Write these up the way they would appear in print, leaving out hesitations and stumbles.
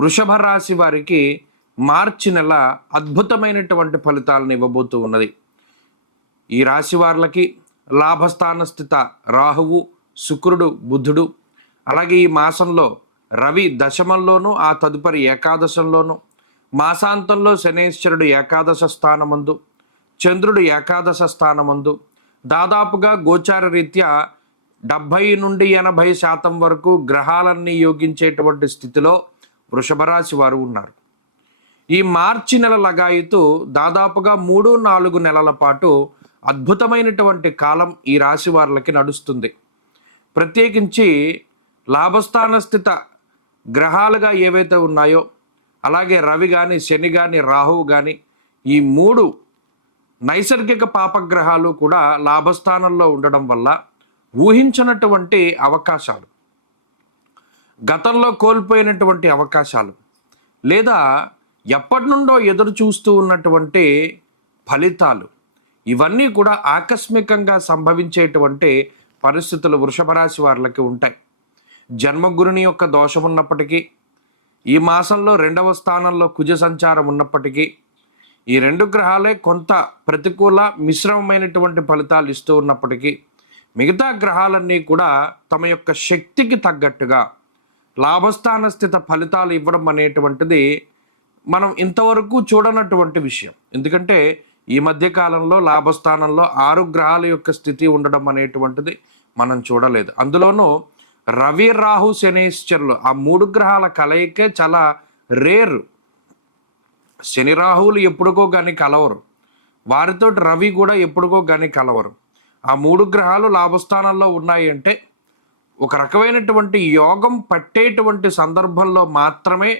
వృషభ రాశి వారికి మార్చి నెల అద్భుతమైనటువంటి ఫలితాలను ఇవ్వబోతూ ఉన్నది. ఈ రాశి వారికి లాభస్థాన స్థిత రాహువు, శుక్రుడు, బుధుడు, అలాగే ఈ మాసంలో రవి దశమంలోను, ఆ తదుపరి ఏకాదశంలోను, మాసాంతంలో శనేశ్వరుడు ఏకాదశ స్థానమందు, చంద్రుడు ఏకాదశ స్థానమందు, దాదాపుగా గోచార రీత్యా 70 నుండి 80% వరకు గ్రహాలన్నీ యోగించేటువంటి స్థితిలో వృషభ రాశి వారు ఉన్నారు. ఈ మార్చి నెల లగాయితూ దాదాపుగా 3-4 నెలల పాటు అద్భుతమైనటువంటి కాలం ఈ రాశి వారికి నడుస్తుంది. ప్రత్యేకించి లాభస్థాన స్థిత గ్రహాలుగా ఏవైతే ఉన్నాయో, అలాగే రవి కానీ, శని కానీ, రాహువు కానీ, ఈ 3 నైసర్గిక పాపగ్రహాలు కూడా లాభస్థానంలో ఉండడం వల్ల ఊహించినటువంటి అవకాశాలు, గతంలో కోల్పోయినటువంటి అవకాశాలు, లేదా ఎప్పటి నుండో ఎదురు చూస్తూ ఉన్నటువంటి ఫలితాలు, ఇవన్నీ కూడా ఆకస్మికంగా సంభవించేటువంటి పరిస్థితులు వృషభ రాశి వారికి ఉంటాయి. జన్మగురుని యొక్క దోషం ఉన్నప్పటికీ, ఈ మాసంలో 2వ స్థానంలో కుజ సంచారం ఉన్నప్పటికీ, ఈ 2 గ్రహాలే కొంత ప్రతికూల మిశ్రమమైనటువంటి ఫలితాలు ఇస్తూ ఉన్నప్పటికీ, మిగతా గ్రహాలన్నీ కూడా తమ యొక్క శక్తికి తగ్గట్టుగా లాభస్థాన స్థిత ఫలితాలు ఇవ్వడం అనేటువంటిది మనం ఇంతవరకు చూడనటువంటి విషయం. ఎందుకంటే ఈ మధ్య కాలంలో లాభస్థానంలో 6 గ్రహాల యొక్క స్థితి ఉండడం అనేటువంటిది మనం చూడలేదు. అందులోనూ రవి, రాహు, శనేశ్వరులు ఆ 3 గ్రహాల కలయికే చాలా రేరు. శని రాహువులు ఎప్పుడుకో కానీ కలవరు, వారితో రవి కూడా ఎప్పుడుకో కానీ కలవరు. ఆ 3 గ్రహాలు లాభస్థానంలో ఉన్నాయి అంటే ఒక రకమైనటువంటి యోగం పట్టేటువంటి సందర్భంలో మాత్రమే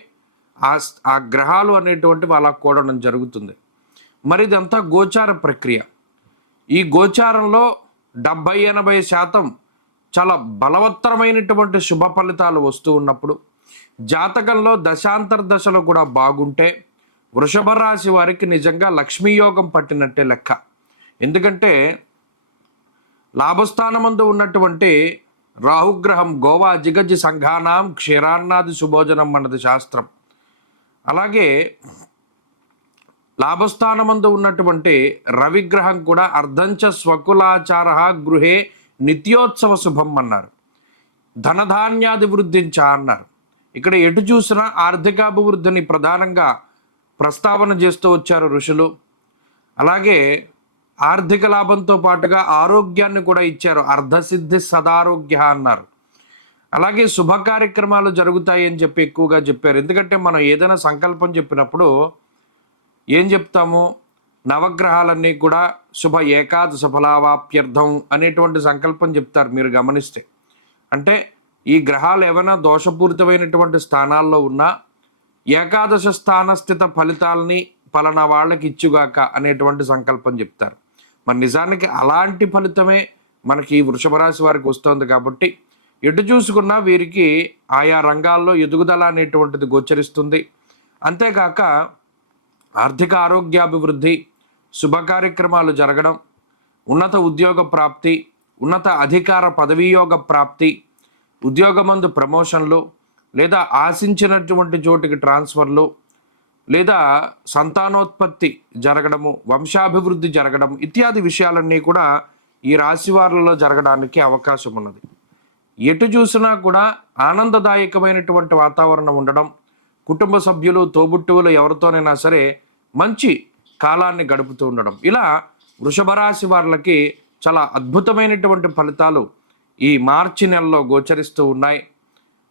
ఆ గ్రహాలు అనేటువంటివి అలా కూడడం జరుగుతుంది. మరి ఇదంతా గోచార ప్రక్రియ. ఈ గోచారంలో 70-80% చాలా బలవత్తరమైనటువంటి శుభ ఫలితాలు వస్తూ ఉన్నప్పుడు, జాతకంలో దశాంతర దశలు కూడా బాగుంటే వృషభ రాశి వారికి నిజంగా లక్ష్మీ యోగం పట్టినట్టే లెక్క. ఎందుకంటే లాభస్థానమందు ఉన్నటువంటి రాహుగ్రహం గోవా జిగజి సంఘానాం క్షీరాన్నాది సుభోజనం అన్నది శాస్త్రం. అలాగే లాభస్థానమందు ఉన్నటువంటి రవిగ్రహం కూడా అర్ధంచ స్వకులాచార గృహే నిత్యోత్సవ శుభం అన్నారు. ధనధాన్యాభివృద్ధించ అన్నారు. ఇక్కడ ఎటు చూసినా ఆర్థికాభివృద్ధిని ప్రధానంగా ప్రస్తావన చేస్తూ వచ్చారు ఋషులు. అలాగే ఆర్థిక లాభంతో పాటుగా ఆరోగ్యాన్ని కూడా ఇచ్చారు. అర్ధసిద్ధి సదారోగ్య అన్నారు. అలాగే శుభ కార్యక్రమాలు జరుగుతాయి అని చెప్పి ఎక్కువగా చెప్పారు. ఎందుకంటే మనం ఏదైనా సంకల్పం చెప్పినప్పుడు ఏం చెప్తాము, నవగ్రహాలన్నీ కూడా శుభ ఏకాదశ ఫలావాప్యర్థం అనేటువంటి సంకల్పం చెప్తారు. మీరు గమనిస్తే అంటే ఈ గ్రహాలు ఏమైనా దోషపూరితమైనటువంటి స్థానాల్లో ఉన్నా ఏకాదశ స్థాన స్థిత ఫలితాలని పలానా వాళ్ళకి ఇచ్చుగాక అనేటువంటి సంకల్పం చెప్తారు. మరి నిజానికి అలాంటి ఫలితమే మనకి ఈ వృషభ రాశి వారికి వస్తుంది. కాబట్టి ఎటు చూసుకున్నా వీరికి ఆయా రంగాల్లో ఎదుగుదల అనేటువంటిది గోచరిస్తుంది. అంతేకాక ఆర్థిక ఆరోగ్యాభివృద్ధి, శుభ కార్యక్రమాలు జరగడం, ఉన్నత ఉద్యోగ ప్రాప్తి, ఉన్నత అధికార పదవీయోగ ప్రాప్తి, ఉద్యోగమందు ప్రమోషన్లు, లేదా ఆశించినటువంటి చోటికి ట్రాన్స్ఫర్లు, లేదా సంతానోత్పత్తి జరగడము, వంశాభివృద్ధి జరగడం ఇత్యాది విషయాలన్నీ కూడా ఈ రాశి వారిలో జరగడానికి అవకాశం ఉన్నది. ఎటు చూసినా కూడా ఆనందదాయకమైనటువంటి వాతావరణం ఉండడం, కుటుంబ సభ్యులు, తోబుట్టువులు ఎవరితోనైనా సరే మంచి కాలాన్ని గడుపుతూ ఉండడం, ఇలా వృషభ రాశి వారికి చాలా అద్భుతమైనటువంటి ఫలితాలు ఈ మార్చి నెలలో గోచరిస్తూ ఉన్నాయి.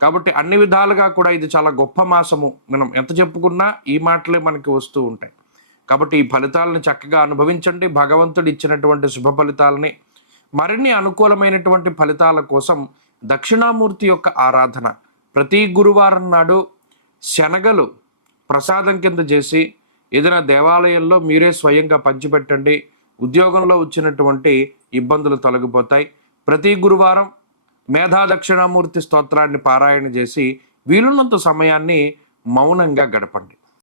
కాబట్టి అన్ని విధాలుగా కూడా ఇది చాలా గొప్ప మాసము. మనం ఎంత చెప్పుకున్నా ఈ మాటలే మనకి వస్తూ ఉంటాయి. కాబట్టి ఈ ఫలితాలను చక్కగా అనుభవించండి. భగవంతుడు ఇచ్చినటువంటి శుభ ఫలితాలని, మరిన్ని అనుకూలమైనటువంటి ఫలితాల కోసం దక్షిణామూర్తి యొక్క ఆరాధన ప్రతి గురువారం నాడు శనగలు ప్రసాదం కింద చేసి ఏదైనా దేవాలయంలో మీరే స్వయంగా పంచిపెట్టండి. ఉద్యోగంలో వచ్చినటువంటి ఇబ్బందులు తొలగిపోతాయి. ప్రతి గురువారం మేధా దక్షిణామూర్తి స్తోత్రాన్ని పారాయణ చేసి వీలున్నంత సమయాన్ని మౌనంగా గడపండి.